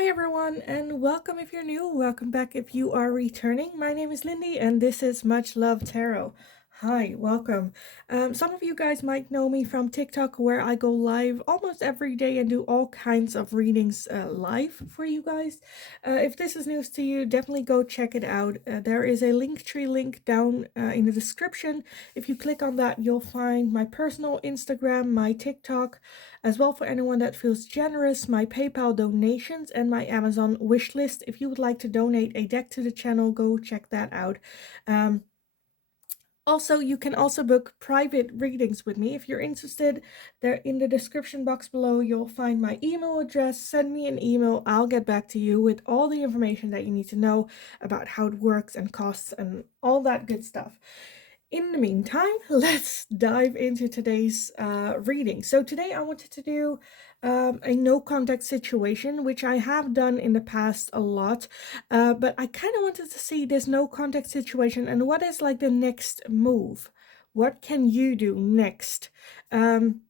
Hi everyone, and welcome if you're new, welcome back if you are returning. My name is Lindy and this is Much Love Tarot. Hi, welcome. Some of you guys might know me from TikTok, where I go live almost every day and do all kinds of readings live for you guys. If this is news to you, definitely go check it out. There is a Linktree link down in the description. If you click on that, you'll find my personal Instagram, my TikTok, as well for anyone that feels generous, my PayPal donations, and my Amazon wishlist. If you would like to donate a deck to the channel, go check that out. Also, you can also book private readings with me if you're interested. There in the description box below, you'll find my email address. Send me an email. I'll get back to you with all the information that you need to know about how it works and costs and all that good stuff. In the meantime, let's dive into today's reading. So today I wanted to do a no contact situation, which I have done in the past a lot, but I kind of wanted to see this no contact situation and what is like the next move. What can you do next? And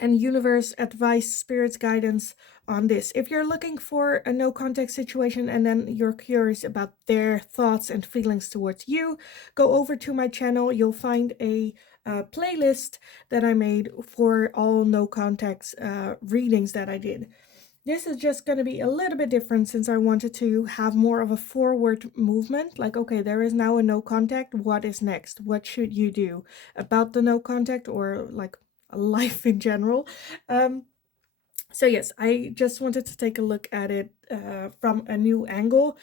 universe advice, spirits guidance on this. If you're looking for a no contact situation and then you're curious about their thoughts and feelings towards you, go over to my channel. You'll find a playlist that I made for all no contact readings that I did. This is just going to be a little bit different since I wanted to have more of a forward movement. Like, okay, there is now a no contact. What is next? What should you do about the no contact, or like life in general? So yes, I just wanted to take a look at it from a new angle.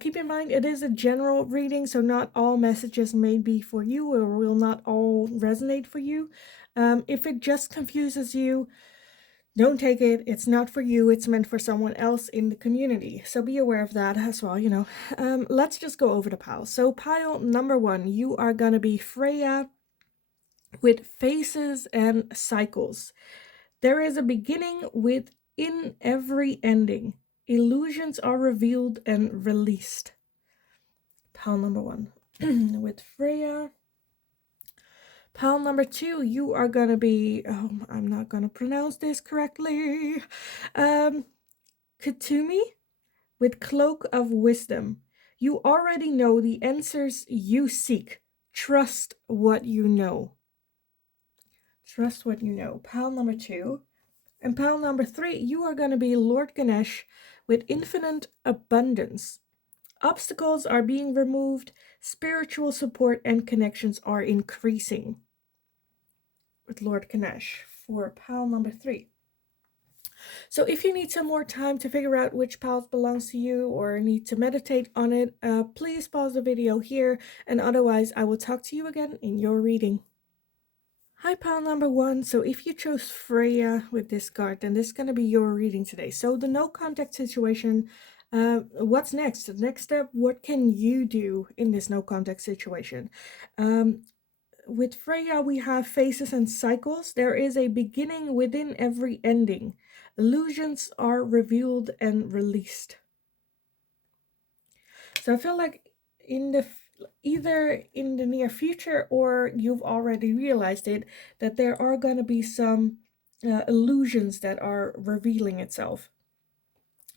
Keep in mind, it is a general reading, so not all messages may be for you or will not all resonate for you. If it just confuses you, don't take it. It's not for you. It's meant for someone else in the community. So be aware of that as well, you know. Let's just go over the piles. So pile number 1, you are going to be Freya with phases and cycles. There is a beginning within every ending. Illusions are revealed and released. Pile number 1 with Freya. Pile number 2, you are gonna be, I'm not gonna pronounce this correctly. Katumi with Cloak of Wisdom. You already know the answers you seek. Trust what you know. Trust what you know. Pile number 2. And pile number 3, you are going to be Lord Ganesh with Infinite Abundance. Obstacles are being removed. Spiritual support and connections are increasing. With Lord Ganesh for pile number 3. So if you need some more time to figure out which pile belongs to you or need to meditate on it, please pause the video here, and otherwise I will talk to you again in your reading. Hi, pile number 1. So if you chose Freya with this card, then this is going to be your reading today. So the no contact situation, what's next? The next step, what can you do in this no contact situation? With Freya, we have phases and cycles. There is a beginning within every ending. Illusions are revealed and released. So I feel like either in the near future or you've already realized it, that there are going to be some illusions that are revealing itself.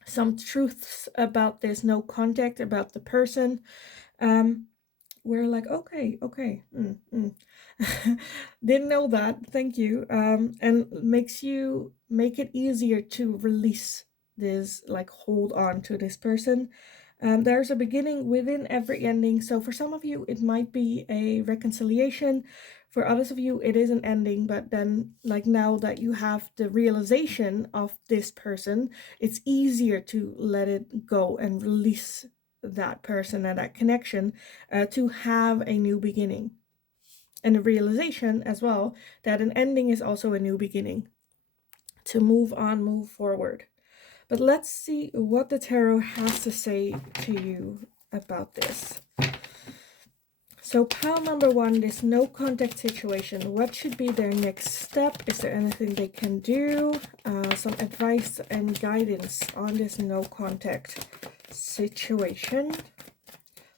Some truths about this no contact, about the person. We're like, okay, didn't know that, thank you. And make it easier to release this, like hold on to this person. There's a beginning within every ending. So for some of you, it might be a reconciliation. For others of you, it is an ending. But then, like now that you have the realization of this person, it's easier to let it go and release that person and that connection to have a new beginning. And the realization as well that an ending is also a new beginning. To move on, move forward. But let's see what the tarot has to say to you about this. So pile number 1, this no contact situation. What should be their next step? Is there anything they can do? Some advice and guidance on this no contact situation.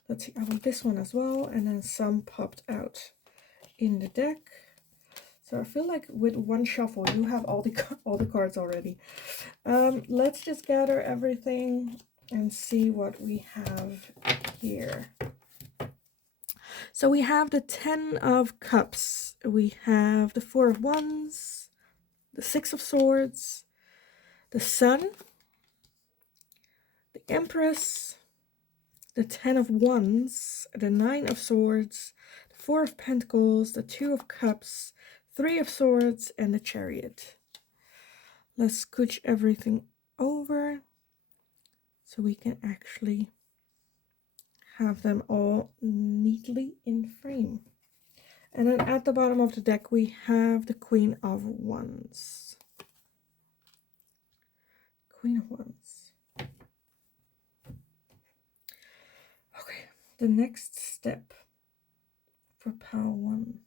Let's see, I want this one as well. And then some popped out in the deck. So I feel like with one shuffle, you have all the cards already. Let's just gather everything and see what we have here. So we have the 10 of Cups. We have the 4 of Wands, the 6 of Swords, the Sun, the Empress, the 10 of Wands, the 9 of Swords, the 4 of Pentacles, the 2 of Cups, 3 of Swords, and the Chariot. Let's scooch everything over so we can actually have them all neatly in frame. And then at the bottom of the deck, we have the Queen of Wands. Queen of Wands. Okay, the next step for pile 1.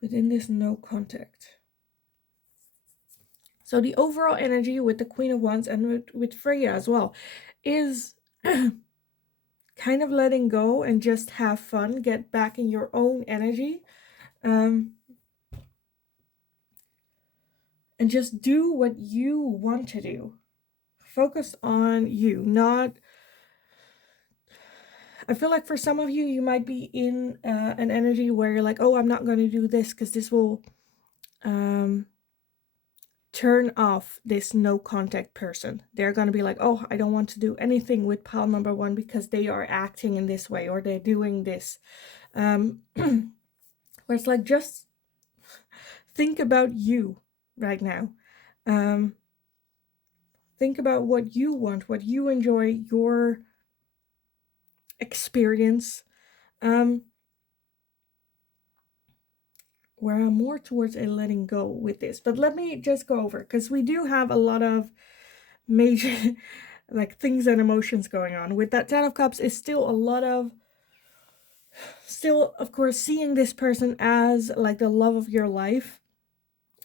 Within this no contact. So the overall energy with the Queen of Wands and with Freya as well is kind of letting go and just have fun, get back in your own energy. And just do what you want to do. Focus on you, not... I feel like for some of you, you might be in an energy where you're like, oh, I'm not going to do this because this will turn off this no contact person. They're going to be like, oh, I don't want to do anything with pile number 1 because they are acting in this way or they're doing this. Where it's like, just think about you right now. Think about what you want, what you enjoy, your experience. Where I'm more towards a letting go with this. But let me just go over, because we do have a lot of major like things and emotions going on. With that 10 of Cups is still a lot of, of course, seeing this person as like the love of your life,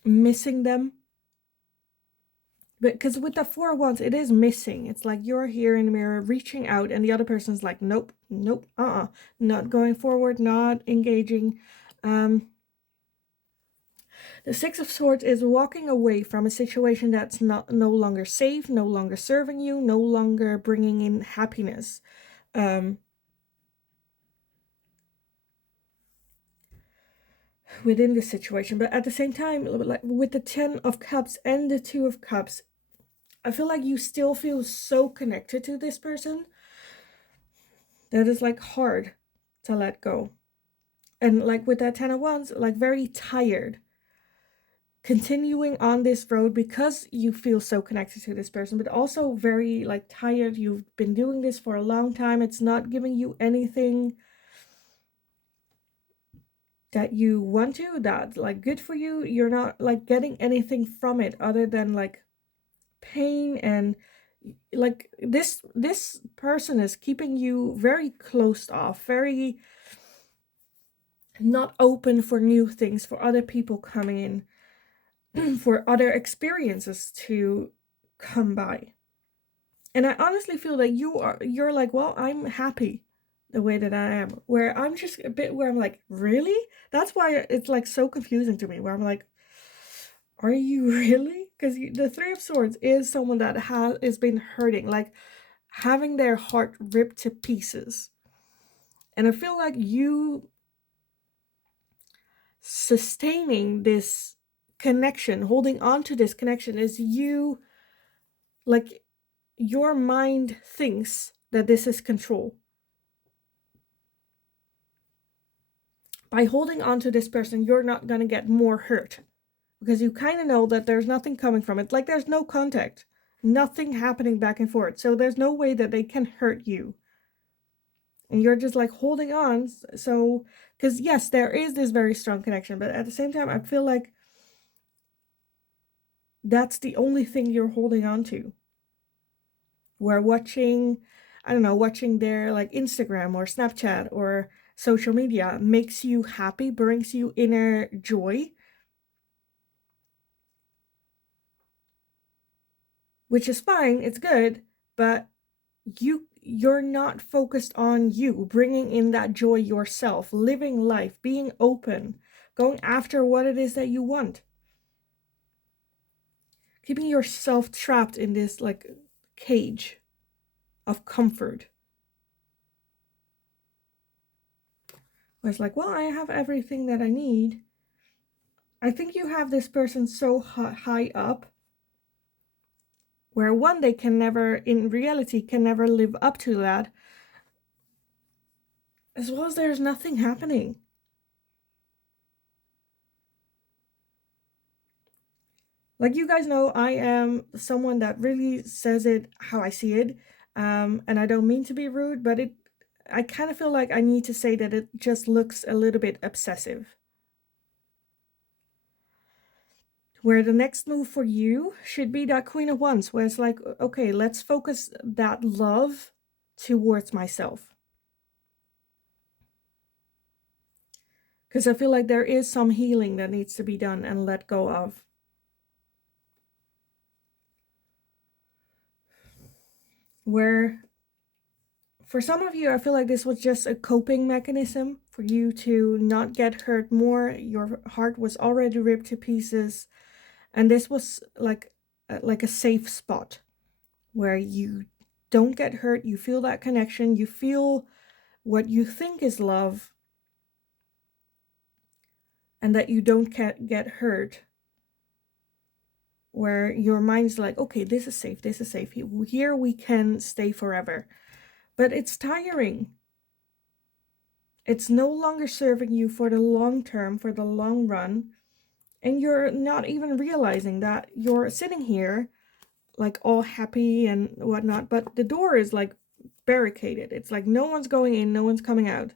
missing them. But because with the 4 of Wands, it is missing. It's like you're here in the mirror reaching out and the other person's like, nope, not going forward, not engaging. The 6 of Swords is walking away from a situation that's no longer safe, no longer serving you, no longer bringing in happiness. Within this situation. But at the same time, like with the 10 of Cups and the 2 of Cups, I feel like you still feel so connected to this person that it's like hard to let go. And like with that 10 of Wands, like very tired. Continuing on this road because you feel so connected to this person, but also very like tired. You've been doing this for a long time. It's not giving you anything that you want to, that's like good for you. You're not like getting anything from it other than like pain, and like this person is keeping you very closed off, very not open for new things, for other people coming in, for other experiences to come by. And I honestly feel that you're like, well, I'm happy the way that I am. Where I'm just a bit where I'm like, really? That's why it's like so confusing to me, where I'm like, are you really? Because the 3 of Swords is someone that has been hurting, like having their heart ripped to pieces. And I feel like you sustaining this connection, holding on to this connection, is you, like, your mind thinks that this is control. By holding on to this person, you're not going to get more hurt, because you kind of know that there's nothing coming from it. Like, there's no contact, nothing happening back and forth. So there's no way that they can hurt you. And you're just like holding on. So, because yes, there is this very strong connection, but at the same time, I feel like that's the only thing you're holding on to. Where watching, I don't know, watching their like Instagram or Snapchat or social media makes you happy, brings you inner joy, which is fine, it's good, but you're not focused on you, bringing in that joy yourself, living life, being open, going after what it is that you want. Keeping yourself trapped in this like cage of comfort. Where it's like, well, I have everything that I need. I think you have this person so high up where one, they can never, in reality, can never live up to that. As well as there's nothing happening. Like you guys know, I am someone that really says it how I see it. And I don't mean to be rude, but I kind of feel like I need to say that it just looks a little bit obsessive. Where the next move for you should be that Queen of Wands, where it's like, okay, let's focus that love towards myself. Because I feel like there is some healing that needs to be done and let go of. Where for some of you, I feel like this was just a coping mechanism for you to not get hurt more. Your heart was already ripped to pieces. And this was like a safe spot where you don't get hurt. You feel that connection. You feel what you think is love. And that you don't get hurt. Where your mind's like, okay, this is safe. This is safe. Here we can stay forever. But it's tiring. It's no longer serving you for the long term, for the long run. And you're not even realizing that you're sitting here like all happy and whatnot, but the door is like barricaded. It's like no one's going in, no one's coming out.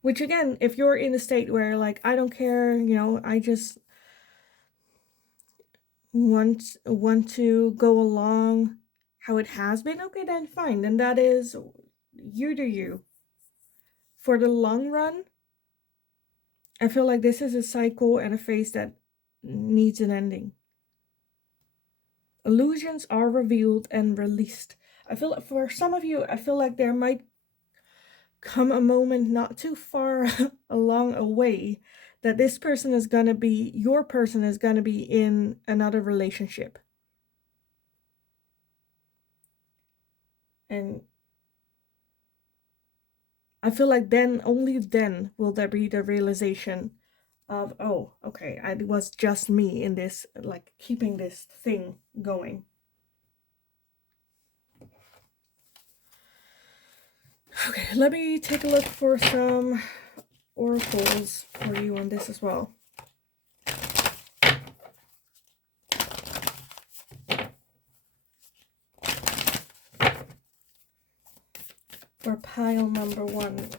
Which again, if you're in a state where like, I don't care, you know, I just want to go along how it has been, okay, then fine. Then that is you do you. For the long run, I feel like this is a cycle and a phase that needs an ending. Illusions are revealed and released. I feel like for some of you, I feel like there might come a moment not too far along a way that this person is going to be, your person is going to be in another relationship. And I feel like then, only then will there be the realization of, oh, okay, it was just me in this, like keeping this thing going. Okay, let me take a look for some oracles for you on this as well. For pile number 1,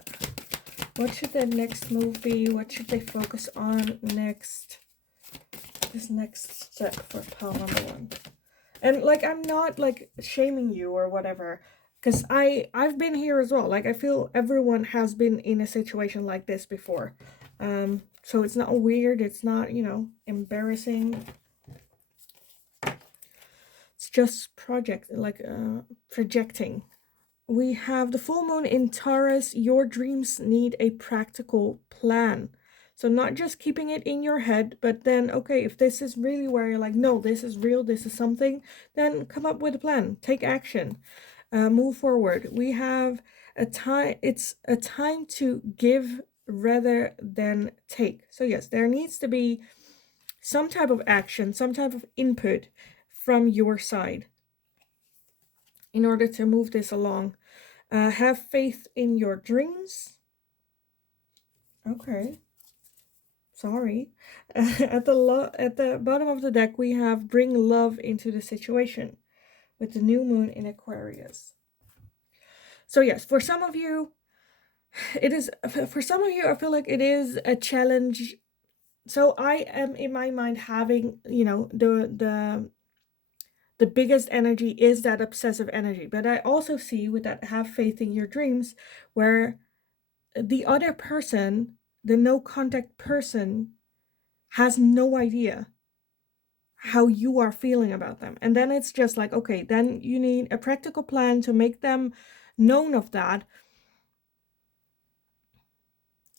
what should their next move be? What should they focus on next? This next step for pile number 1. And like, I'm not like shaming you or whatever, because I've been here as well. Like, I feel everyone has been in a situation like this before. So it's not weird. It's not, you know, embarrassing. It's just projecting. We have the full moon in Taurus. Your dreams need a practical plan. So not just keeping it in your head, but then, okay, if this is really where you're like, no, this is real, this is something, then come up with a plan, take action, move forward. We have a time, it's a time to give rather than take. So yes, there needs to be some type of action, some type of input from your side in order to move this along. Have faith in your dreams. Okay. Sorry. At the bottom of the deck, we have bring love into the situation with the new moon in Aquarius. So yes, for some of you, it is, for some of you, I feel like it is a challenge. So I am in my mind having, you know, the biggest energy is that obsessive energy. But I also see with that have faith in your dreams, where the other person, the no contact person, has no idea how you are feeling about them. And then it's just like, okay, then you need a practical plan to make them known of that.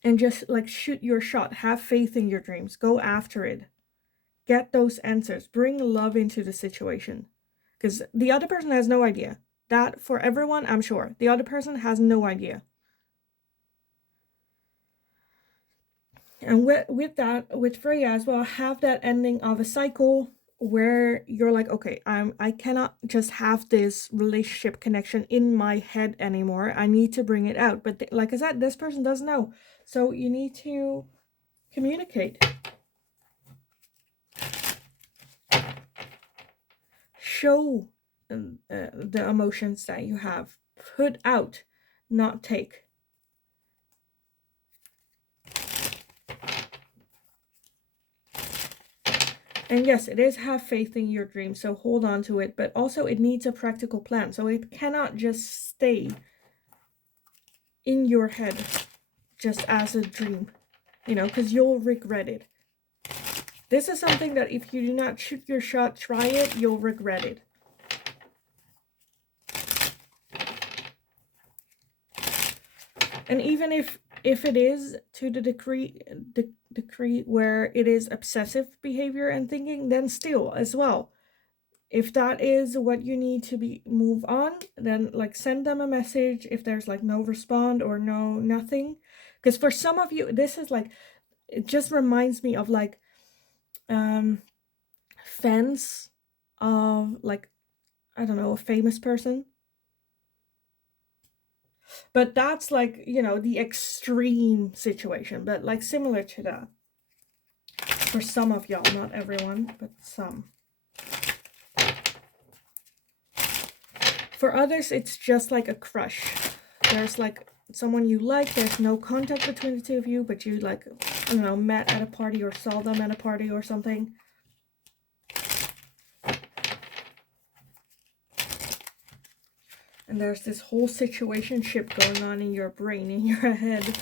And just like shoot your shot, have faith in your dreams, go after it, get those answers, bring love into the situation. Because the other person has no idea. That for everyone, I'm sure, the other person has no idea. And with that, with Freya as well, have that ending of a cycle where you're like, okay, I cannot just have this relationship connection in my head anymore. I need to bring it out. But like I said, this person doesn't know. So you need to communicate. Show the emotions that you have. Put out, not take. And yes, it is have faith in your dream, so hold on to it, but also it needs a practical plan. So it cannot just stay in your head just as a dream, you know, because you'll regret it. This is something that if you do not shoot your shot, try it, you'll regret it. And even if it is to the degree where it is obsessive behavior and thinking, then still as well, if that is what you need to be move on, then like send them a message if there's like no respond or nothing. Because for some of you, this is like, it just reminds me of like fans of like, I don't know, a famous person. But that's like, you know, the extreme situation, but like similar to that. For some of y'all, not everyone, but some. For others, it's just like a crush. There's like someone you like, there's no contact between the two of you, but you like, I don't know, met at a party or saw them at a party or something. And there's this whole situationship going on in your brain, in your head.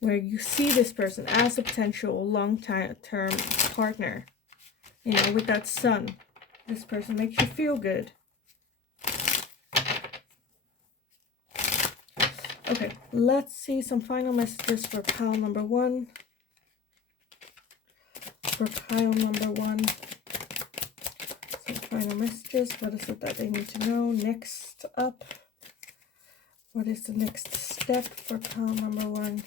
Where you see this person as a potential long-term partner. You know, with that sun. This person makes you feel good. Okay, let's see some final messages for pile number one. For pile number one. Some final messages. What is it that they need to know? Next up. What is the next step for pile number one?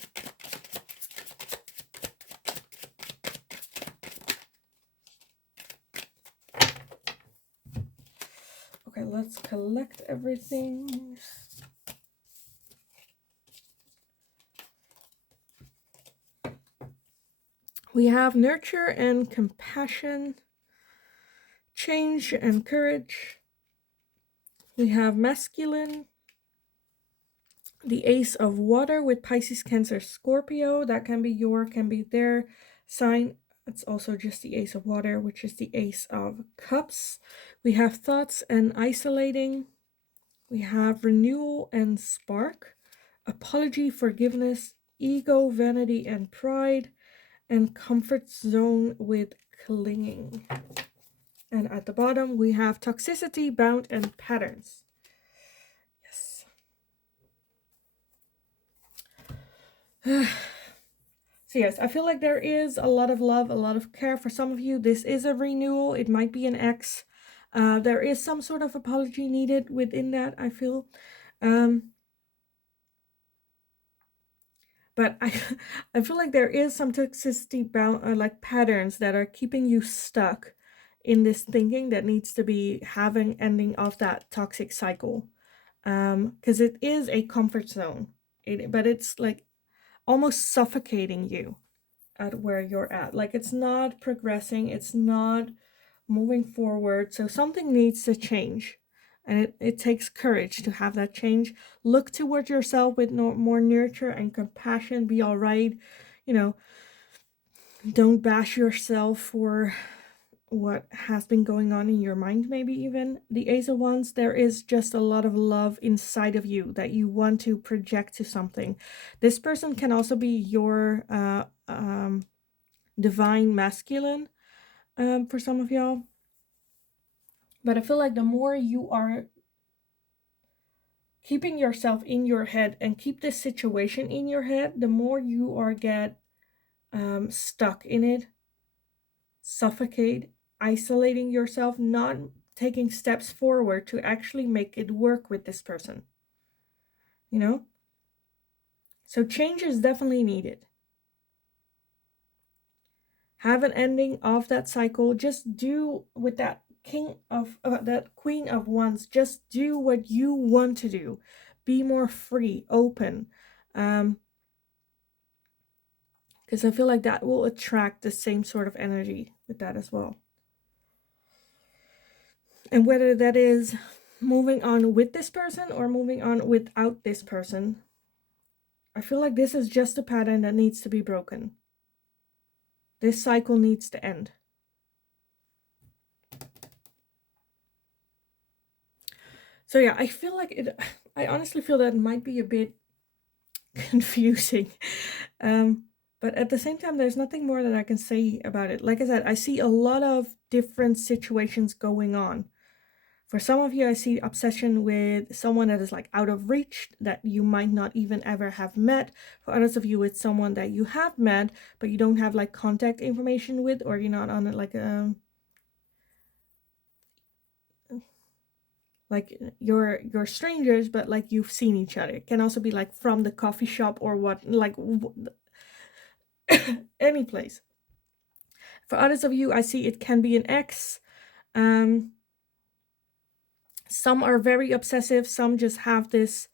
Okay, let's collect everything. We have nurture and compassion, change and courage. We have masculine, the ace of water with Pisces, Cancer, Scorpio. That can be their sign. It's also just the ace of water, which is the ace of cups. We have thoughts and isolating. We have renewal and spark, apology, forgiveness, ego, vanity, and pride, and comfort zone with clinging. And at the bottom, we have toxicity, bound, and patterns. Yes. So yes, I feel like there is a lot of love, a lot of care for some of you. This is a renewal. It might be an ex. There is some sort of apology needed within that, I feel. But I feel like there is some toxicity bound, like patterns that are keeping you stuck in this thinking that needs to be having ending of that toxic cycle. Because it is a comfort zone, but it's like almost suffocating you at where you're at. Like it's not progressing, it's not moving forward. So something needs to change. And it takes courage to have that change. Look towards yourself with more nurture and compassion. Be all right. You know, don't bash yourself for what has been going on in your mind, maybe even. The Ace of Wands, there is just a lot of love inside of you that you want to project to something. This person can also be your divine masculine for some of y'all. But I feel like the more you are keeping yourself in your head and keep this situation in your head, the more you are get stuck in it, suffocate, isolating yourself, not taking steps forward to actually make it work with this person. You know? So change is definitely needed. Have an ending of that cycle. Just do with that that Queen of Wands, just do what you want to do. Be more free, open. Because I feel like that will attract the same sort of energy with that as well. And whether that is moving on with this person or moving on without this person, I feel like this is just a pattern that needs to be broken. This cycle needs to end. So yeah, I feel like it, I honestly feel that it might be a bit confusing. But at the same time, there's nothing more that I can say about it. Like I said, I see a lot of different situations going on. For some of you, I see obsession with someone that is like out of reach, that you might not even ever have met. For others of you, it's someone that you have met, but you don't have like contact information with, or you're not on it like you're strangers, but like you've seen each other. It can also be like from the coffee shop or what, like any place. For others of you, I see it can be an ex. Some are very obsessive. Some just have this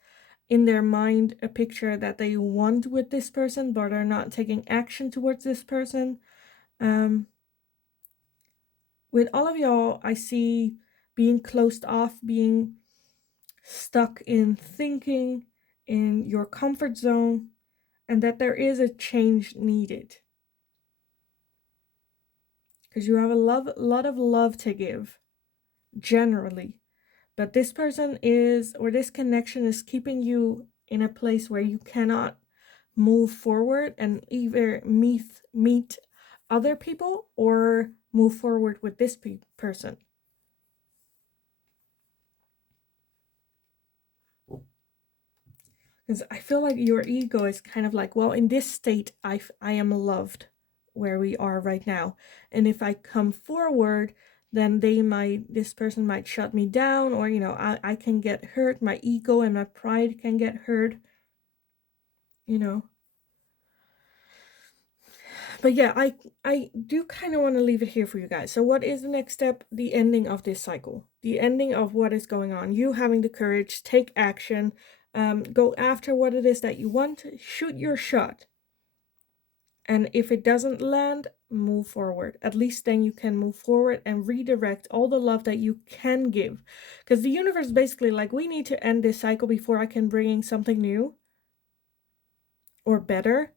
in their mind, a picture that they want with this person, but are not taking action towards this person. With all of y'all, I see being closed off, being stuck in thinking, in your comfort zone, and that there is a change needed. Because you have a lot of love to give, generally. But this person is, or this connection is keeping you in a place where you cannot move forward and either meet other people or move forward with this person. Because I feel like your ego is kind of like, well, in this state, I am loved where we are right now. And if I come forward, then this person might shut me down, or, you know, I can get hurt. My ego and my pride can get hurt, you know. But yeah, I do kind of want to leave it here for you guys. So what is the next step? The ending of this cycle. The ending of what is going on. You having the courage, take action, go after what it is that you want, shoot your shot. And if it doesn't land, move forward. At least then you can move forward and redirect all the love that you can give. Because the universe is basically like, we need to end this cycle before I can bring in something new or better.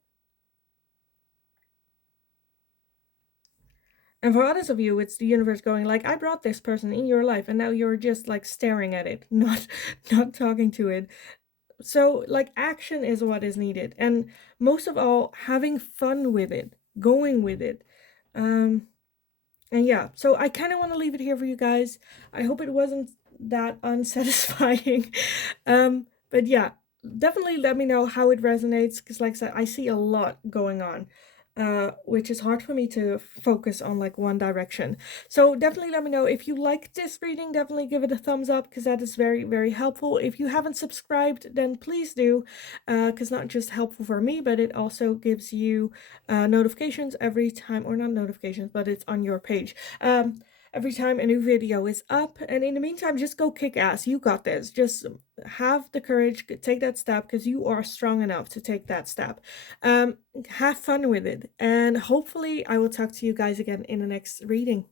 And for others of you, it's the universe going like, I brought this person in your life and now you're just like staring at it, not talking to it. So like action is what is needed. And most of all, having fun with it, going with it. And yeah, so I kind of want to leave it here for you guys. I hope it wasn't that unsatisfying. But yeah, definitely let me know how it resonates, because like I said, I see a lot going on. Which is hard for me to focus on like one direction. So definitely let me know if you like this reading. Definitely give it a thumbs up, because that is very, very helpful. If you haven't subscribed, then please do, because not just helpful for me, but it also gives you notifications every time, or not notifications, but it's on your page. Every time a new video is up. And in the meantime, just go kick ass. You got this. Just have the courage, take that step, because you are strong enough to take that step. Have fun with it, and hopefully I will talk to you guys again in the next reading.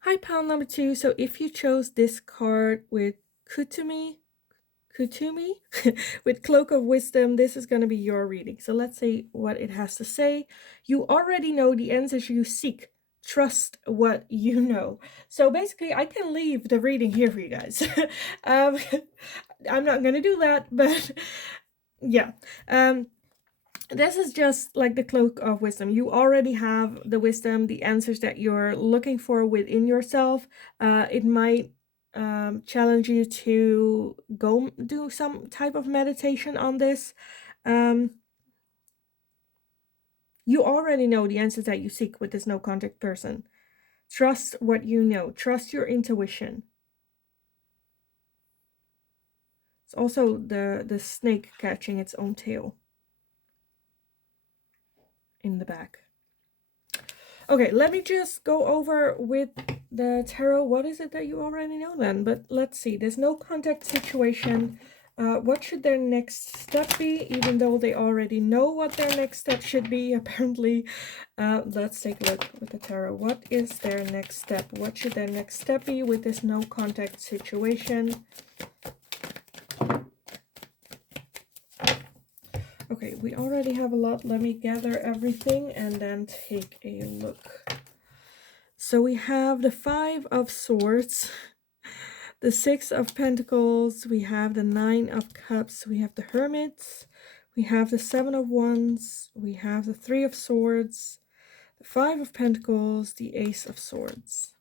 Hi, pile number 2. So if you chose this card with Kutumi with Cloak of Wisdom, this is going to be your reading. So let's see what it has to say. You already know the answers you seek trust what you know. So basically, I can leave the reading here for you guys. um, I'm not gonna do that, but yeah. This is just like the cloak of wisdom. You already have the wisdom, the answers that you're looking for within yourself. It might challenge you to go do some type of meditation on this. You already know the answers that you seek with this no contact person. Trust what you know. Trust your intuition. It's also the snake catching its own tail in the back. Okay, let me just go over with the tarot. What is it that you already know then? But let's see. There's no contact situation. What should their next step be? Even though they already know what their next step should be, apparently. Let's take a look with the tarot. What is their next step? What should their next step be with this no contact situation? Okay, we already have a lot. Let me gather everything and then take a look. So we have the Five of Swords, the Six of Pentacles, we have the Nine of Cups, we have the Hermit, we have the Seven of Wands, we have the Three of Swords, the Five of Pentacles, the Ace of Swords.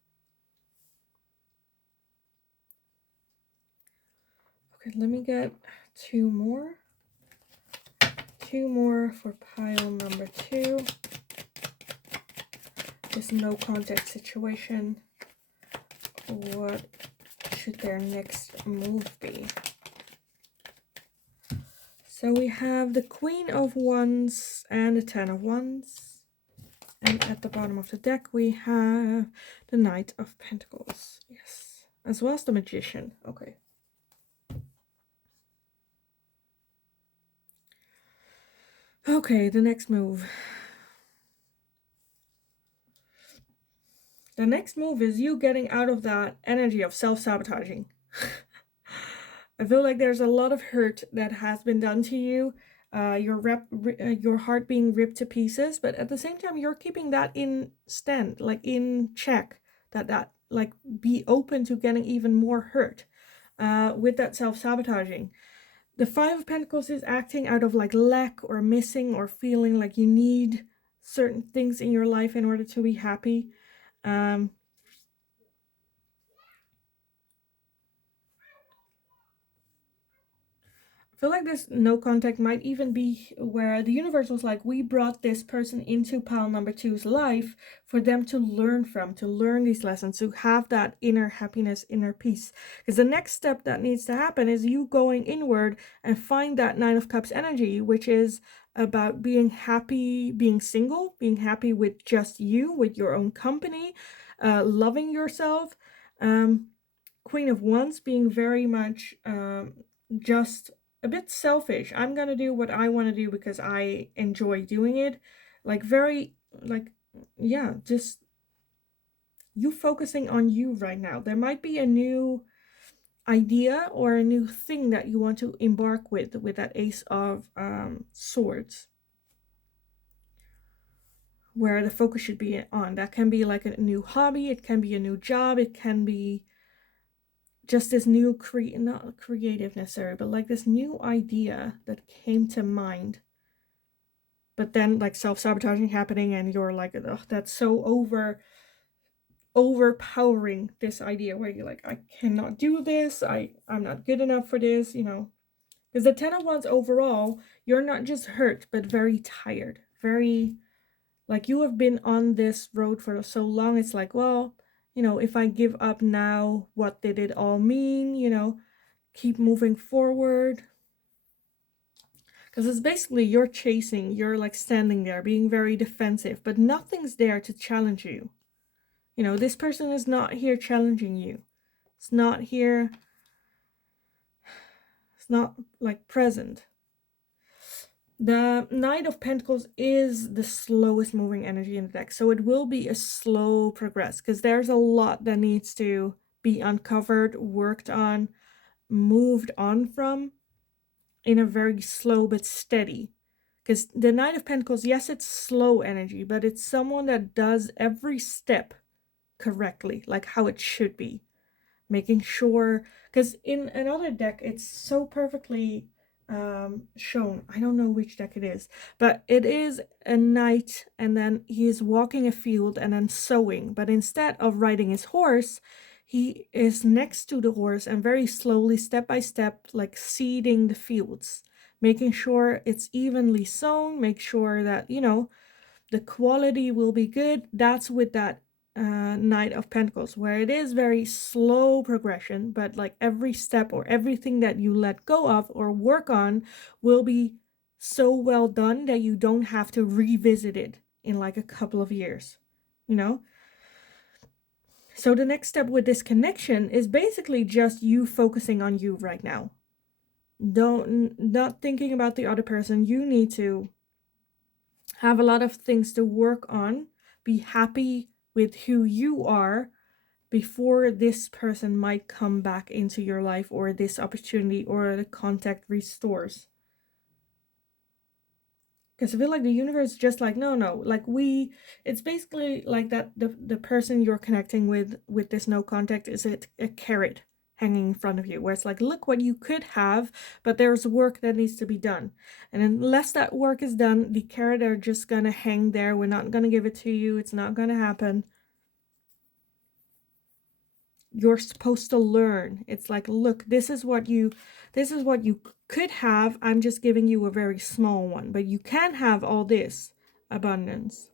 Okay, let me get two more. Two more for pile number 2. This no contact situation. What should their next move be? So we have the Queen of Wands and the Ten of Wands. And at the bottom of the deck we have the Knight of Pentacles. Yes. As well as the Magician. Okay. Okay, the next move. The next move is you getting out of that energy of self-sabotaging. I feel like there's a lot of hurt that has been done to you. Your heart being ripped to pieces, but at the same time you're keeping that in stand, like in check. That like be open to getting even more hurt with that self-sabotaging. The Five of Pentacles is acting out of like lack or missing or feeling like you need certain things in your life in order to be happy. I feel like this no contact might even be where the universe was like, we brought this person into pile number 2's life for them to learn from, to learn these lessons, to have that inner happiness, inner peace. Because the next step that needs to happen is you going inward and find that Nine of Cups energy, which is about being happy, being single, being happy with just you, with your own company, loving yourself. Queen of Wands being very much just a bit selfish. I'm gonna do what I want to do because I enjoy doing it. Like very, like, yeah, just you focusing on you right now. There might be a new idea or a new thing that you want to embark with that Ace of Swords, where the focus should be on. That can be like a new hobby, it can be a new job, it can be just this new not creative necessarily, but like this new idea that came to mind. But then like self-sabotaging happening and you're like, oh, that's so overpowering, this idea where you're like, I cannot do this, I'm not good enough for this, you know. Because the Ten of Wands overall, you're not just hurt, but very tired. Very, like you have been on this road for so long, it's like, well, you know, if I give up now, what did it all mean? You know, keep moving forward. Because it's basically you're chasing, you're like standing there being very defensive, but nothing's there to challenge you. You know, this person is not here challenging you. It's not here. It's not like present. The Knight of Pentacles is the slowest moving energy in the deck. So it will be a slow progress because there's a lot that needs to be uncovered, worked on, moved on from in a very slow but steady. Because the Knight of Pentacles, yes, it's slow energy, but it's someone that does every step correctly, like how it should be. Making sure, because in another deck, it's so perfectly shown. I don't know which deck it is, but it is a knight, and then he is walking a field and then sowing. But instead of riding his horse, he is next to the horse and very slowly, step by step, like seeding the fields, making sure it's evenly sown, make sure that, you know, the quality will be good. That's with that Knight of Pentacles, where it is very slow progression, but like every step or everything that you let go of or work on will be so well done that you don't have to revisit it in like a couple of years, you know? So the next step with this connection is basically just you focusing on you right now. Not thinking about the other person. You need to have a lot of things to work on, be happy with who you are before this person might come back into your life, or this opportunity or the contact restores. Because I feel like the universe is just like, no, like it's basically like that the person you're connecting with this no contact is a carrot hanging in front of you, where it's like, look what you could have, but there's work that needs to be done. And unless that work is done, the carrot are just gonna hang there. We're not gonna give it to you. It's not gonna happen. You're supposed to learn. It's like, look, this is what you could have. I'm just giving you a very small one, but you can have all this abundance,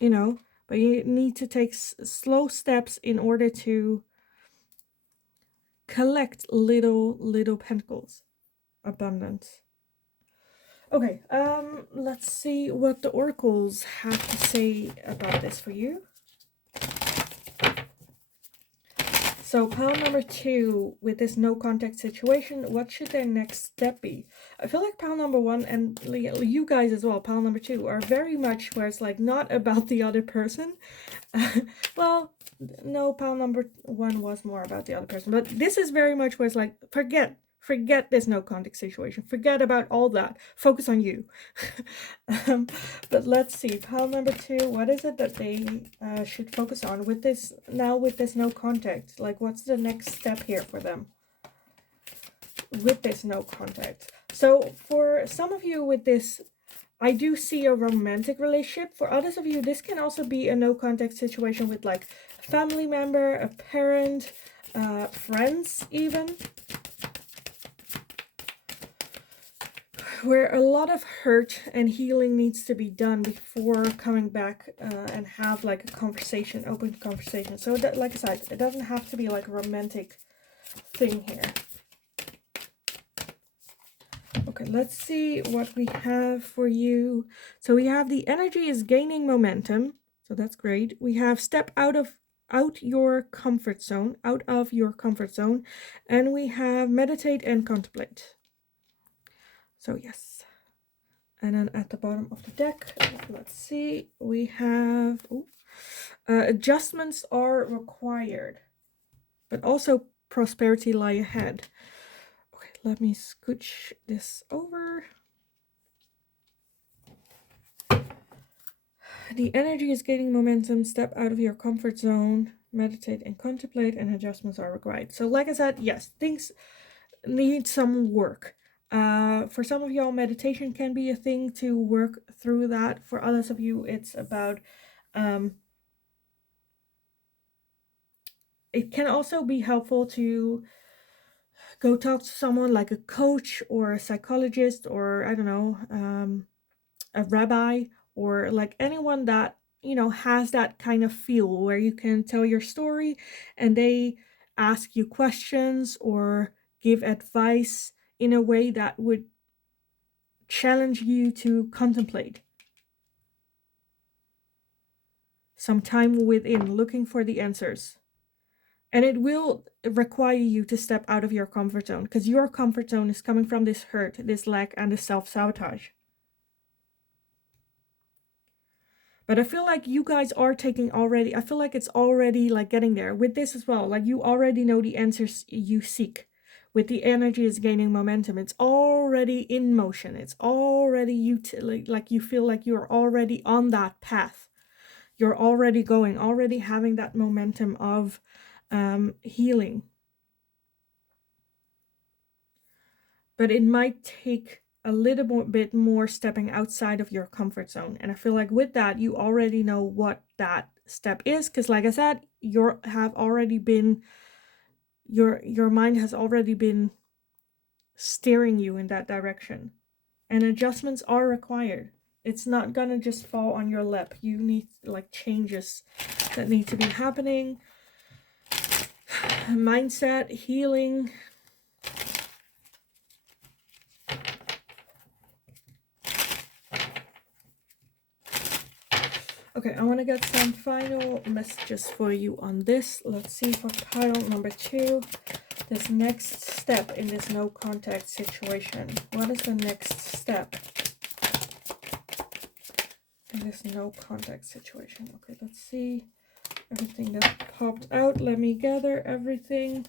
you know, but you need to take slow steps in order to collect little pentacles, abundance. Okay, let's see what the oracles have to say about this for you. So pile number 2, with this no contact situation, what should their next step be? I feel like pile number 1, and you guys as well, pile number 2, are very much where it's like not about the other person. Well, no, pile number 1 was more about the other person, but this is very much where it's like, forget this no contact situation. Forget about all that. Focus on you. But let's see. Pile number 2, what is it that they should focus on with this no contact? Like, what's the next step here for them with this no contact? So for some of you with this, I do see a romantic relationship. For others of you, this can also be a no contact situation with like a family member, a parent, friends even, where a lot of hurt and healing needs to be done before coming back and have like a conversation, open conversation. So that, like I said, it doesn't have to be like a romantic thing here. Okay, let's see what we have for you. So we have the energy is gaining momentum. So that's great. We have step out of your comfort zone, and we have meditate and contemplate. So yes. And then at the bottom of the deck, let's see, we have adjustments are required, but also prosperity lie ahead. Okay, let me scooch this over. The energy is gaining momentum, step out of your comfort zone, meditate and contemplate, and adjustments are required. So like I said, yes, things need some work. For some of y'all, meditation can be a thing to work through that. For others of you, it's about it can also be helpful to go talk to someone like a coach or a psychologist, or I don't know, a rabbi, or like anyone that, you know, has that kind of feel where you can tell your story and they ask you questions or give advice in a way that would challenge you to contemplate some time within, looking for the answers. And it will require you to step out of your comfort zone, because your comfort zone is coming from this hurt, this lack, and this self-sabotage. But I feel like you guys are taking already, I feel like it's already like getting there with this as well. Like you already know the answers you seek with the energy is gaining momentum. It's already in motion. It's already like you feel like you're already on that path. You're already going, already having that momentum of healing. But it might take a little bit more stepping outside of your comfort zone. And I feel like with that, you already know what that step is. Because like I said, your mind has already been steering you in that direction. And adjustments are required. It's not gonna just fall on your lap. You need like changes that need to be happening. Mindset, healing. Okay, I want to get some final messages for you on this. Let's see for pile number 2. This next step in this no contact situation. What is the next step in this no contact situation? Okay, let's see everything that popped out. Let me gather everything.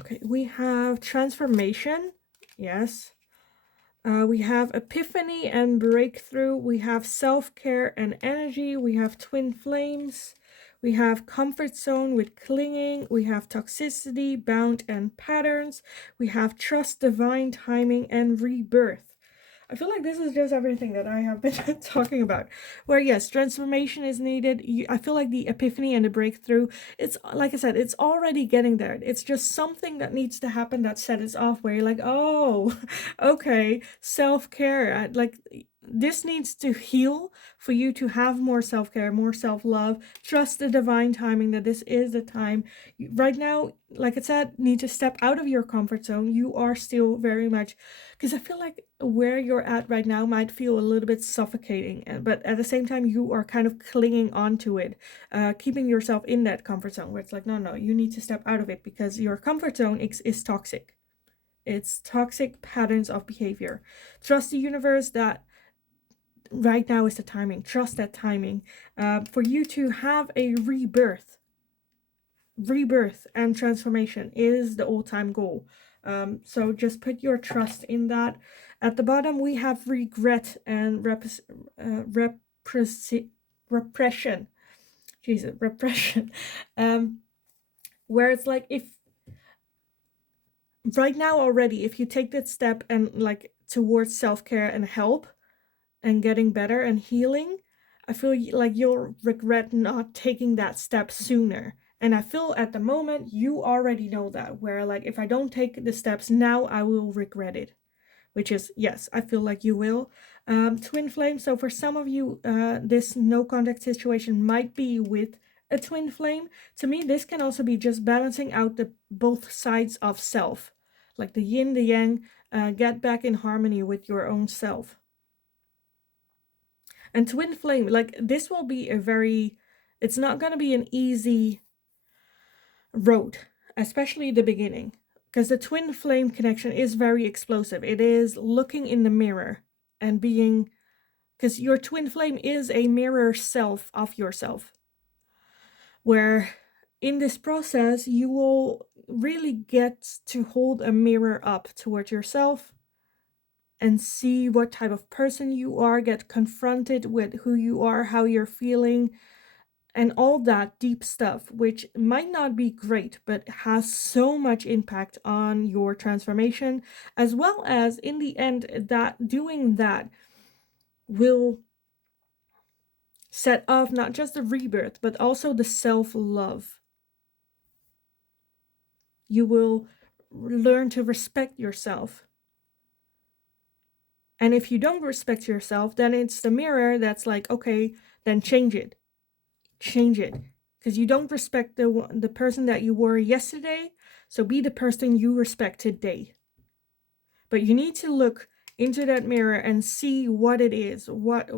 Okay, we have transformation. Yes. We have epiphany and breakthrough. We have self-care and energy. We have twin flames. We have comfort zone with clinging. We have toxicity, bound, and patterns. We have trust, divine timing, and rebirth. I feel like this is just everything that I have been talking about. Where yes, transformation is needed. I feel like the epiphany and the breakthrough, it's like I said, it's already getting there. It's just something that needs to happen that sets it off where you're like, oh, okay, self-care. Like this needs to heal for you to have more self-care, more self-love. Trust the divine timing that this is the time. Right now, like I said, need to step out of your comfort zone. You are still very much, because I feel like where you're at right now might feel a little bit suffocating, but at the same time you are kind of clinging onto it, keeping yourself in that comfort zone where it's like, no, you need to step out of it because your comfort zone is toxic. It's toxic patterns of behavior. Trust the universe that right now is the timing. Trust that timing for you to have a rebirth and transformation is the all-time goal. So just put your trust in that. At the bottom we have regret and repression. Jesus, repression. Where it's like, if right now already, if you take that step and like towards self-care and help and getting better and healing, I feel like you'll regret not taking that step sooner. And I feel at the moment you already know that, where like if I don't take the steps now, I will regret it. Which is, yes, I feel like you will. Twin flame. So for some of you, this no contact situation might be with a twin flame. To me, this can also be just balancing out the both sides of self, like the yin, the yang. Get back in harmony with your own self. And twin flame, like this will be it's not going to be an easy road, especially the beginning, because the twin flame connection is very explosive. It is looking in the mirror and being, because your twin flame is a mirror self of yourself, where in this process you will really get to hold a mirror up towards yourself and see what type of person you are, get confronted with who you are, how you're feeling, and all that deep stuff, which might not be great, but has so much impact on your transformation, as well as in the end, that doing that will set off not just the rebirth, but also the self-love. You will learn to respect yourself. And if you don't respect yourself, then it's the mirror that's like, okay, then change it. Because you don't respect the person that you were yesterday, so be the person you respect today. But you need to look into that mirror and see what it is, what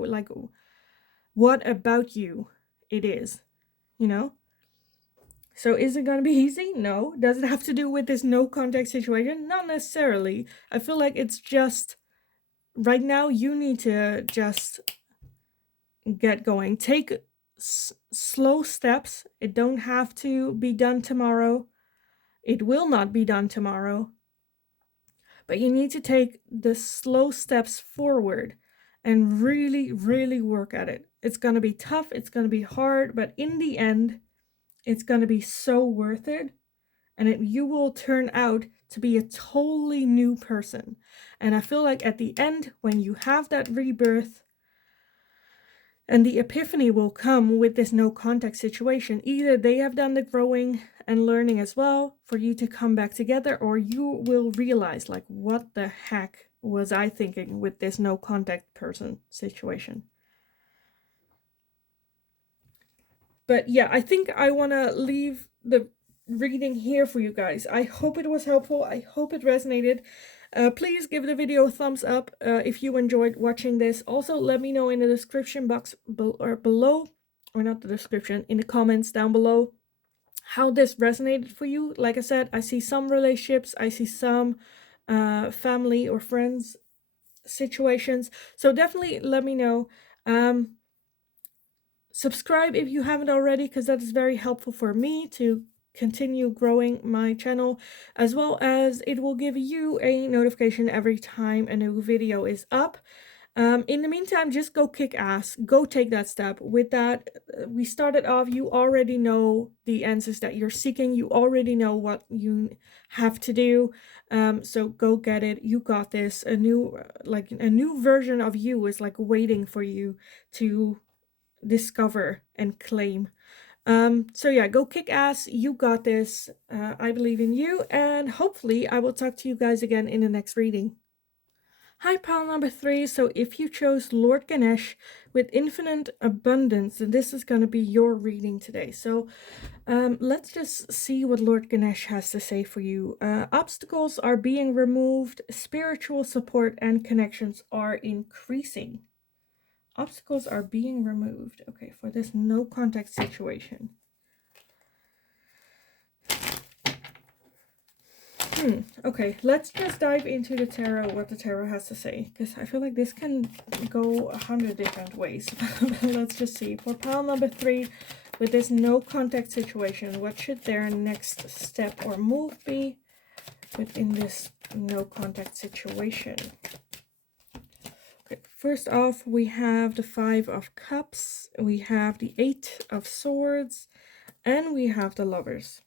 about you it is, you know? So is it going to be easy? No. Does it have to do with this no contact situation? Not necessarily. I feel like it's just right now you need to just get going. Take slow steps. It don't have to be done tomorrow. It will not be done tomorrow. But you need to take the slow steps forward and really, really work at it. It's going to be tough. It's going to be hard. But in the end, it's going to be so worth it. And you will turn out to be a totally new person. And I feel like at the end, when you have that rebirth, and the epiphany will come with this no contact situation. Either they have done the growing and learning as well for you to come back together, or you will realize, like, what the heck was I thinking with this no contact person situation? But yeah, I think I want to leave the reading here for you guys. I hope it was helpful. I hope it resonated. Please give the video a thumbs up if you enjoyed watching this. Also, let me know in the description box below, or not the description, in the comments down below, how this resonated for you. Like I said, I see some relationships, I see some family or friends situations. So definitely let me know. Subscribe if you haven't already, because that is very helpful for me to continue growing my channel, as well as it will give you a notification every time a new video is up. In the meantime, just go kick ass, go take that step. With that, we started off, you already know the answers that you're seeking, you already know what you have to do. So go get it. You got this. A new version of you is like waiting for you to discover and claim. So yeah, go kick ass. You got this. I believe in you, and hopefully I will talk to you guys again in the next reading. Hi, pile number 3. So if you chose Lord Ganesh with infinite abundance, then this is going to be your reading today. So let's just see what Lord Ganesh has to say for you. Obstacles are being removed. Spiritual support and connections are increasing. Obstacles are being removed. Okay, for this no contact situation. Okay, let's just dive into the tarot, what the tarot has to say, because I feel like this can go 100 different ways. Let's just see. For pile number 3, with this no contact situation, what should their next step or move be within this no contact situation? Okay, first off, we have the 5 of Cups, we have the 8 of Swords, and we have the Lovers.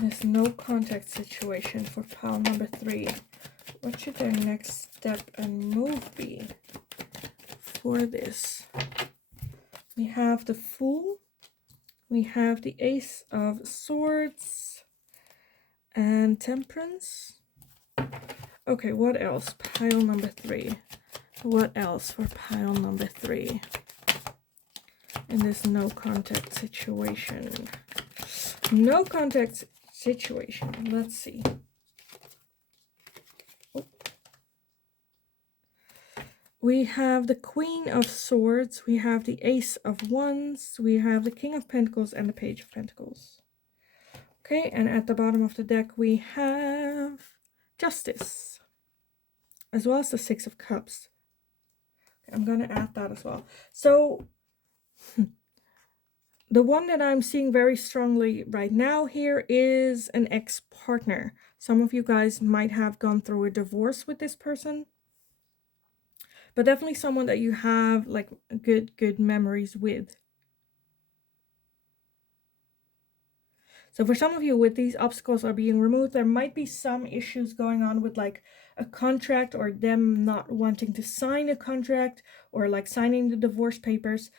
This no contact situation for pile number 3. What should their next step and move be for this? We have the Fool, we have the Ace of Swords, and Temperance. Okay, what else? Pile number 3. What else for pile number 3 in this no contact situation? No contact situation. Let's see. Oh. We have the Queen of Swords, we have the Ace of Wands, we have the King of Pentacles, and the Page of Pentacles. Okay, and at the bottom of the deck we have Justice, as well as the 6 of Cups. Okay, I'm going to add that as well. So the one that I'm seeing very strongly right now here is an ex-partner. Some of you guys might have gone through a divorce with this person, but definitely someone that you have like good memories with. So for some of you, with these obstacles are being removed, there might be some issues going on with like a contract, or them not wanting to sign a contract, or like signing the divorce papers.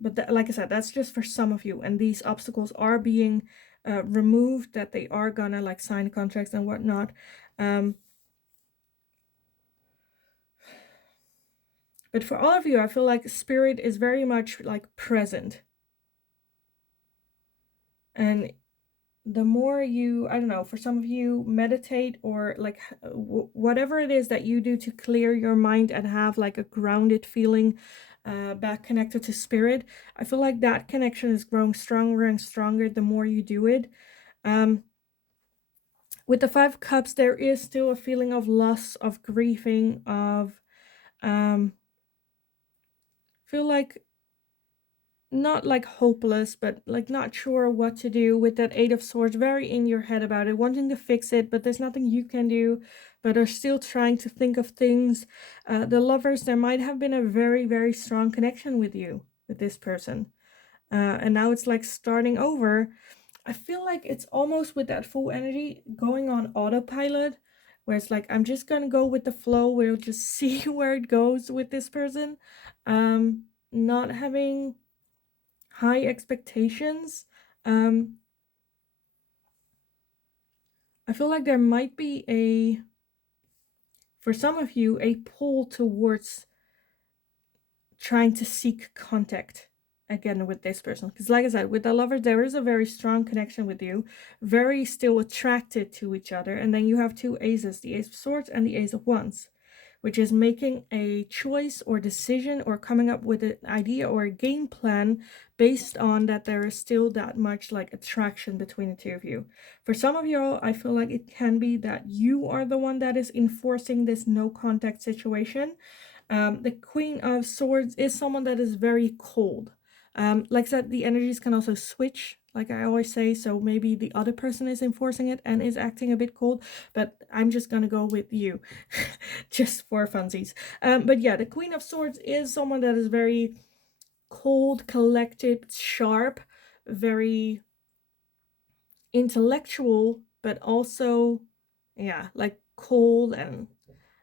But that, like I said, that's just for some of you, and these obstacles are being removed, that they are gonna like sign contracts and whatnot. But for all of you, I feel like Spirit is very much like present. And the more you, I don't know, for some of you, meditate, or like whatever it is that you do to clear your mind and have like a grounded feeling, back connected to Spirit, I feel like that connection is growing stronger and stronger the more you do it. With the 5 Cups, there is still a feeling of loss, of grieving, of feel like not like hopeless, but like not sure what to do with that Eight of Swords, very in your head about it, wanting to fix it, but there's nothing you can do, but are still trying to think of things. The Lovers, there might have been a very, very strong connection with you, with this person. And now it's like starting over. I feel like it's almost with that full energy going on autopilot, where it's like, I'm just gonna go with the flow. We'll just see where it goes with this person. Not having high expectations. I feel like there might be for some of you, a pull towards trying to seek contact again with this person. Because like I said, with the Lover, there is a very strong connection with you, very still attracted to each other. And then you have two aces, the Ace of Swords and the Ace of Wands, which is making a choice or decision or coming up with an idea or a game plan based on that there is still that much like attraction between the two of you. For some of y'all, I feel like it can be that you are the one that is enforcing this no contact situation. The Queen of Swords is someone that is very cold. Like I said, the energies can also switch, like I always say, so maybe the other person is enforcing it and is acting a bit cold, but I'm just gonna go with you, just for funsies. But yeah, the Queen of Swords is someone that is very cold, collected, sharp, very intellectual, but also, yeah, like cold and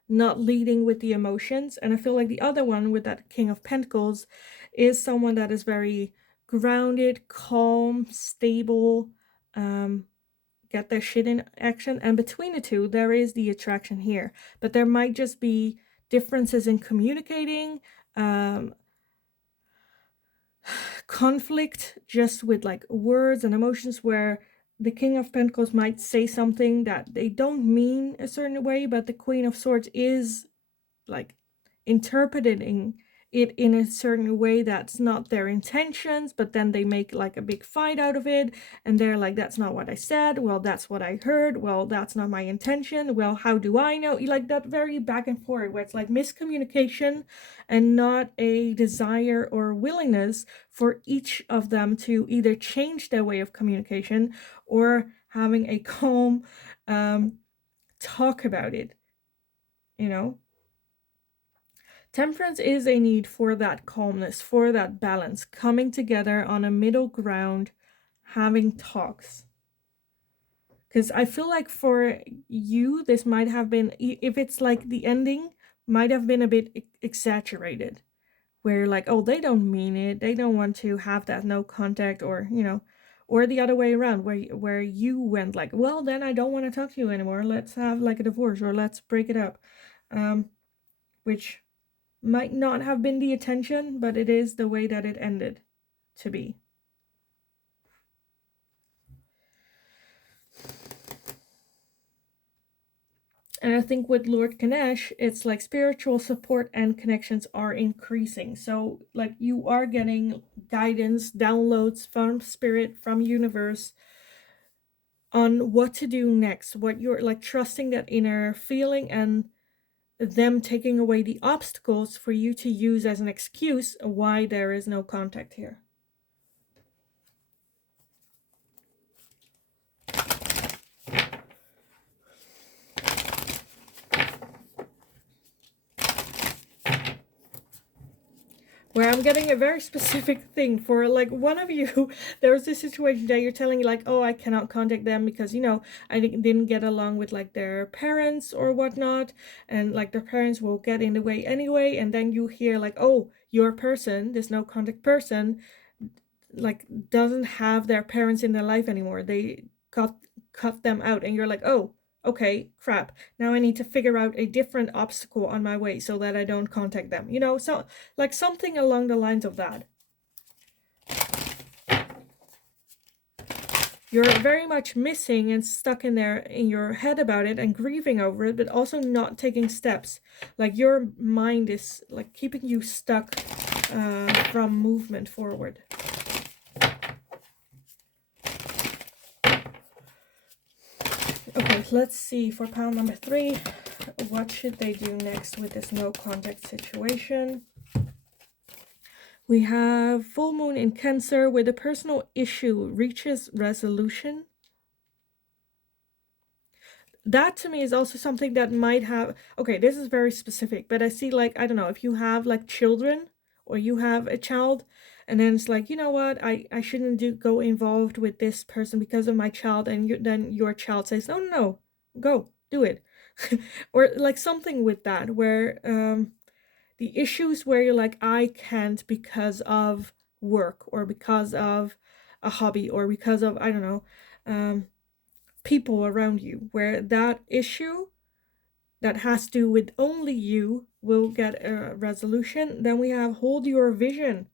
not leading with the emotions. And I feel like the other one with that King of Pentacles is someone that is very grounded, calm, stable, get their shit in action. And between the two, there is the attraction here. But there might just be differences in communicating, conflict just with like words and emotions, where the King of Pentacles might say something that they don't mean a certain way, but the Queen of Swords is like interpreting it in a certain way that's not their intentions, but then they make like a big fight out of it, and they're like, that's not what I said, well that's what I heard, well that's not my intention, well how do I know, like that very back and forth where it's like miscommunication and not a desire or willingness for each of them to either change their way of communication or having a calm talk about it, you know. Temperance is a need for that calmness, for that balance, coming together on a middle ground, having talks. Because I feel like for you, this might have been, if it's like the ending, might have been a bit exaggerated. Where like, oh, they don't mean it, they don't want to have that no contact, or, you know, or the other way around, where you went like, well, then I don't want to talk to you anymore, let's have like a divorce, or let's break it up. Which might not have been the intention, but it is the way that it ended to be. And I think with Lord Ganesh, it's like spiritual support and connections are increasing. So like you are getting guidance, downloads from spirit, from universe on what to do next, what you're like trusting that inner feeling, and them taking away the obstacles for you to use as an excuse why there is no contact here. Where I'm getting a very specific thing for like one of you. There was this situation that you're telling like, oh, I cannot contact them because, you know, I didn't get along with like their parents or whatnot, and like their parents will get in the way anyway. And then you hear like, oh, your person, this no contact person, like doesn't have their parents in their life anymore. They cut them out, and you're like, oh, okay, crap, now I need to figure out a different obstacle on my way so that I don't contact them, you know. So like something along the lines of that. You're very much missing and stuck in there in your head about it and grieving over it, but also not taking steps. Like your mind is like keeping you stuck from movement forward. Okay, let's see for pile number 3. What should they do next with this no contact situation? We have full moon in Cancer with a personal issue reaches resolution. That to me is also something that might have, okay, this is very specific, but I see like, I don't know, if you have like children or you have a child and then it's like, you know what, I shouldn't go involved with this person because of my child, and then your child says, no, no, no, go do it. Or like something with that where the issues where you're like, I can't because of work or because of a hobby or because of, I don't know, people around you, where that issue that has to do with only you will get a resolution. Then we have hold your vision.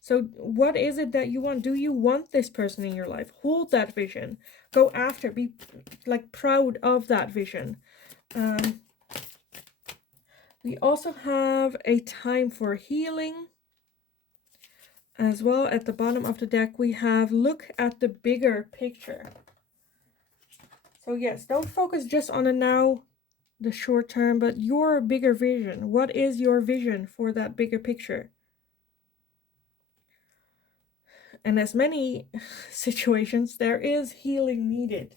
So what is it that you want? Do you want this person in your life? Hold that vision. Go after. Be like proud of that vision. We also have a time for healing. As well, at the bottom of the deck, we have look at the bigger picture. So yes, don't focus just on the now, the short term, but your bigger vision. What is your vision for that bigger picture? And as many situations, there is healing needed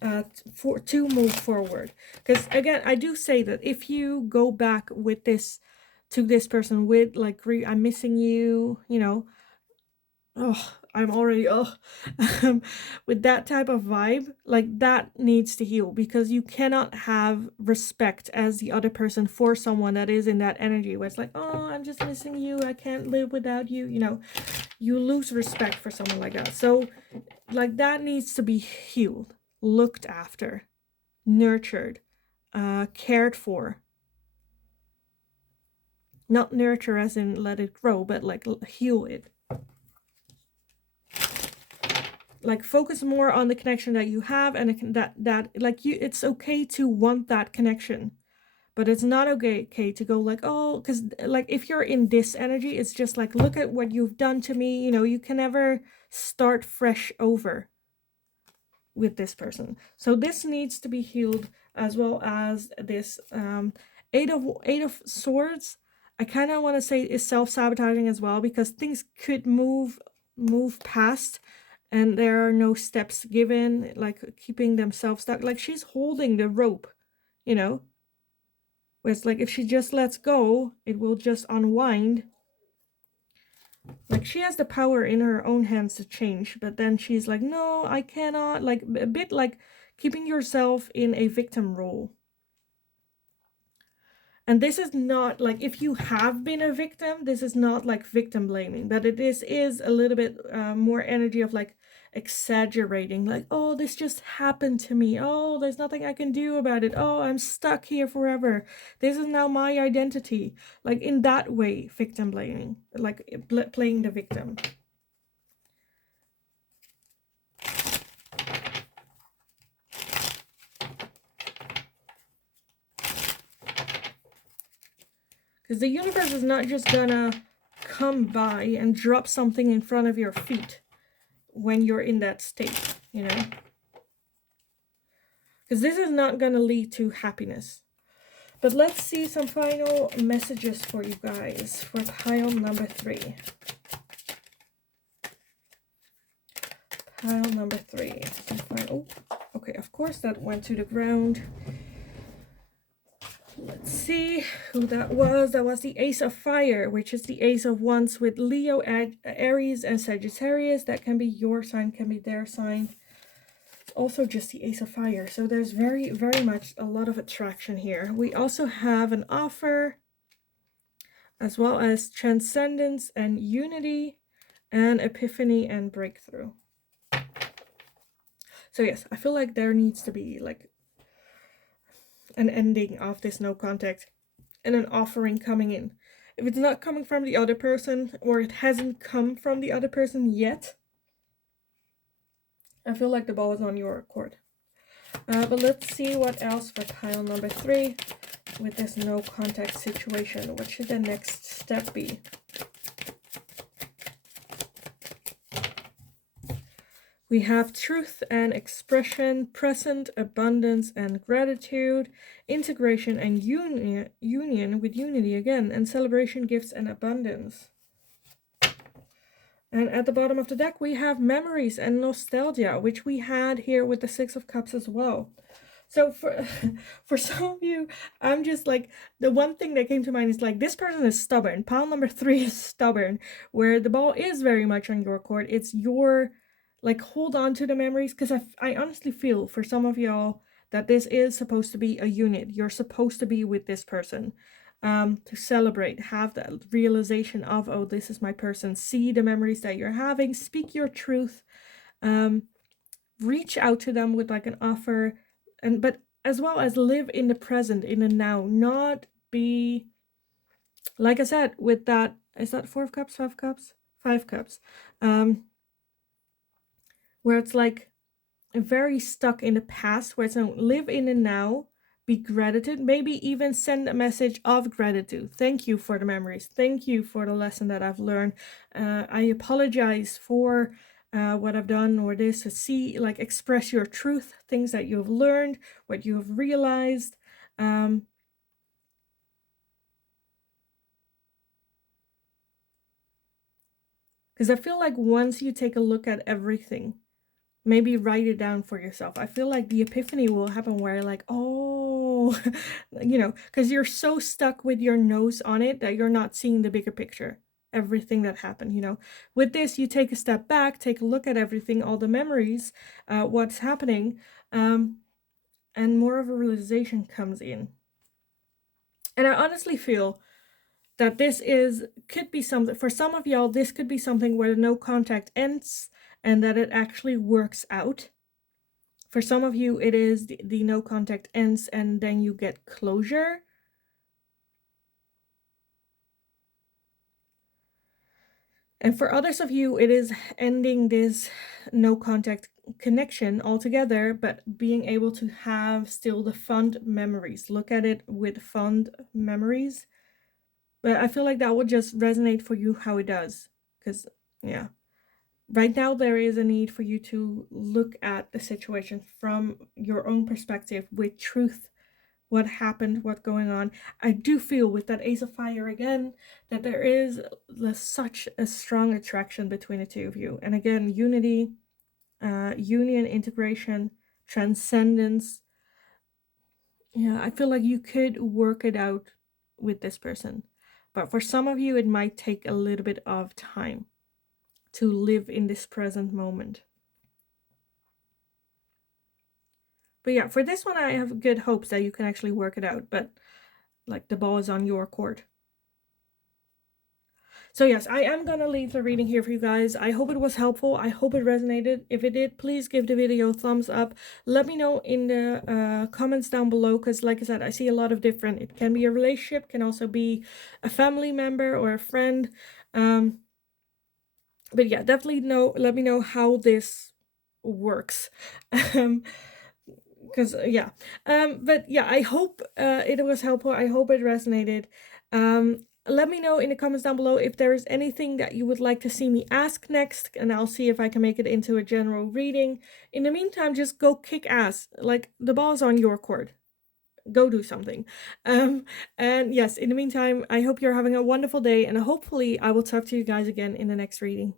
to move forward. Because again, I do say that if you go back with this to this person with like, I'm missing you, you know, oh, I'm already with that type of vibe, like that needs to heal, because you cannot have respect as the other person for someone that is in that energy where it's like, oh, I'm just missing you, I can't live without you, you know, you lose respect for someone like that. So like that needs to be healed, looked after, nurtured, cared for. Not nurture as in let it grow, but like heal it. Like focus more on the connection that you have, and that like you, it's okay to want that connection, but it's not okay to go like, oh, because like if you're in this energy, it's just like, look at what you've done to me, you know, you can never start fresh over with this person. So this needs to be healed, as well as this eight of swords. I kind of want to say is self-sabotaging as well, because things could move past and there are no steps given, like keeping themselves stuck. Like she's holding the rope, you know, where it's like if she just lets go, it will just unwind. Like she has the power in her own hands to change, but then she's like, no, I cannot. Like a bit like keeping yourself in a victim role. And this is not like, if you have been a victim, this is not like victim blaming, but it is a little bit more energy of like exaggerating, like, oh, this just happened to me, oh, there's nothing I can do about it, oh, I'm stuck here forever, this is now my identity. Like in that way, victim blaming, like playing the victim. Because the universe is not just gonna come by and drop something in front of your feet when you're in that state, you know? Because this is not gonna lead to happiness. But let's see some final messages for you guys for pile number 3. Pile number 3. Oh, okay, of course that went to the ground. Let's see who that was. That was the Ace of Fire, which is the Ace of Wands with Leo, Aries, and Sagittarius. That can be your sign, can be their sign. It's also just the Ace of Fire. So there's very, very much a lot of attraction here. We also have an offer, as well as transcendence and unity, and epiphany and breakthrough. So yes, I feel like there needs to be like an ending of this no contact and an offering coming in. If it's not coming from the other person, or it hasn't come from the other person yet, I feel like the ball is on your court. But let's see what else for pile number 3 with this no contact situation. What should the next step be? We have truth and expression, present, abundance and gratitude, integration and union with unity again, and celebration, gifts and abundance. And at the bottom of the deck, we have memories and nostalgia, which we had here with the Six of Cups as well. So for for some of you, I'm just like, the one thing that came to mind is like, this person is stubborn. Pile number 3 is stubborn, where the ball is very much on your court. It's your, like, hold on to the memories, because I honestly feel for some of y'all that this is supposed to be a unit. You're supposed to be with this person. To celebrate, have that realization of, oh, this is my person, see the memories that you're having, speak your truth, reach out to them with like an offer, and but as well as live in the present, in the now, not be, like I said, with that, is that 4 of Cups, 5 cups, 5 cups, where it's like very stuck in the past, where it's not live in the now, be gratitude, maybe even send a message of gratitude. Thank you for the memories. Thank you for the lesson that I've learned. I apologize for what I've done, or this, to see, like, express your truth, things that you have learned, what you have realized. Because I feel like once you take a look at everything, maybe write it down for yourself, I feel like the epiphany will happen where, like, oh, because you're so stuck with your nose on it that you're not seeing the bigger picture, everything that happened. With this, you take a step back, take a look at everything, all the memories, what's happening, and more of a realization comes in. And I honestly feel that this could be something for some of y'all. This could be something where no contact ends and that it actually works out. For some of you, it is the no contact ends and then you get closure. And for others of you, it is ending this no contact connection altogether, but being able to have still the fond memories. Look at it with fond memories. But I feel like that would just resonate for you how it does. Because, yeah. Right now, there is a need for you to look at the situation from your own perspective with truth. What happened, what's going on. I do feel with that Ace of Fire again that there is such a strong attraction between the two of you. And again, unity, union, integration, transcendence. Yeah, I feel like you could work it out with this person. But for some of you, it might take a little bit of time to live in this present moment. But yeah, for this one, I have good hopes that you can actually work it out. But like, the ball is on your court. So yes, I am gonna leave the reading here for you guys. I hope it was helpful. I hope it resonated. If it did, please give the video a thumbs up. Let me know in the comments down below, because like I said, I see a lot of different. It can be a relationship, can also be a family member or a friend. But yeah, definitely let me know how this works. Because but yeah, I hope it was helpful. I hope it resonated. Let me know in the comments down below if there is anything that you would like to see me ask next, and I'll see if I can make it into a general reading. In the meantime, just go kick ass. Like, the ball's on your court. Go do something. And yes, in the meantime, I hope you're having a wonderful day, and hopefully I will talk to you guys again in the next reading.